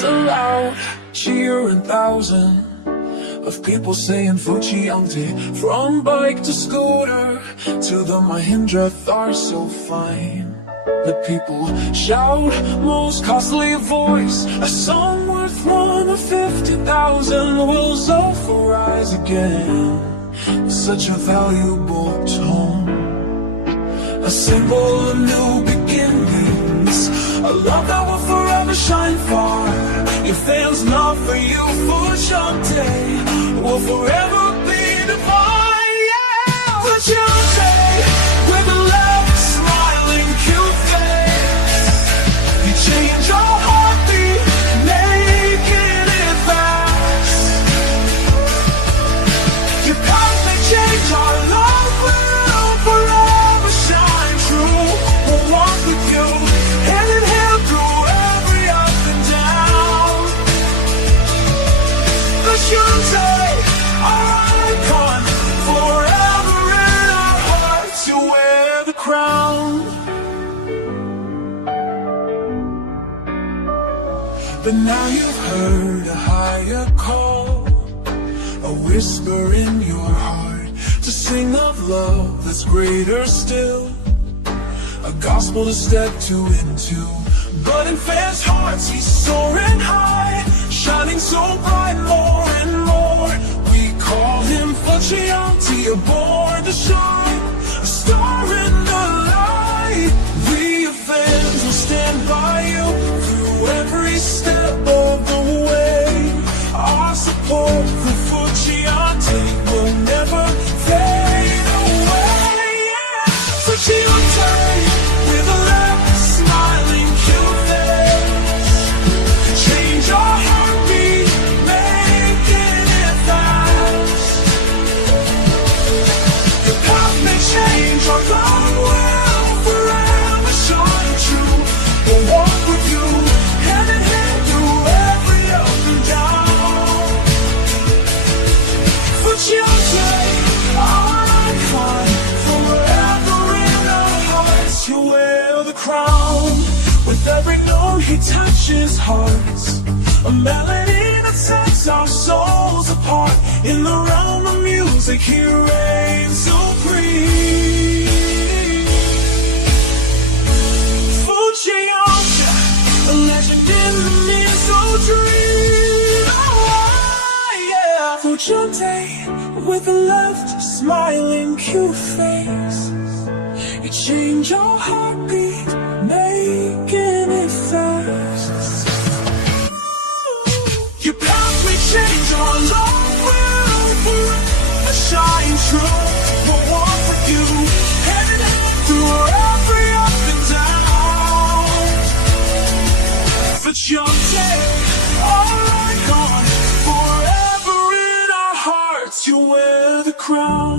is a loud cheer and thousand of people saying Fuhchiangte. From bike to scooter to the Mahindra Thar so fine. The people shout, most costly voice, a song worth one of 50,000 will Zofa rise again. Such a valuable tone, a symbol of new beginnings, a love that will forever shine far. Your fans' love for you, Fuhchiangte, will forever be divine. Yeah, Fuhchiangte, with a love, smiling, cute face, you change your heartbeat, making it fast. You constantly change our love, will forever shine true. We'll walk with you, hand in hand through every up and down. Fuhchiangte, our icon, forever in our hearts, you wear the crown. But now you've heard a higher call, a whisper in your heart, to sing of love that's greater still, a gospel to step into. But in fans' hearts he's soaring high, shining so bright more and more. We call him Fuhchiangte, born to shine, a star in the light. We your fans will stand by you through every step of the way. Our support for Fuhchiangte will never fade away. Yeah. Fuhchiangte, with a laugh, smiling, cute face, change our heartbeat, making it fast. Your path may change, our love will forever shine true. We'll walk with you, hand in hand through every up and down. Fuhchiangte, our icon, forever in our hearts, you wear the crown. With every note he touches hearts, a melody that sets our souls apart. In the realm of music he reigns supreme. Fuhchiangte, a legend in the dream. Oh, yeah. Fuhchiangte, with a left, smiling, cute face, you change your heartbeat, making it fast. Your path may change, our love will forever shine true. We'll walk with you, hand in hand through every up and down. Fuhchiangte, our icon, forever in our hearts, you wear the crown.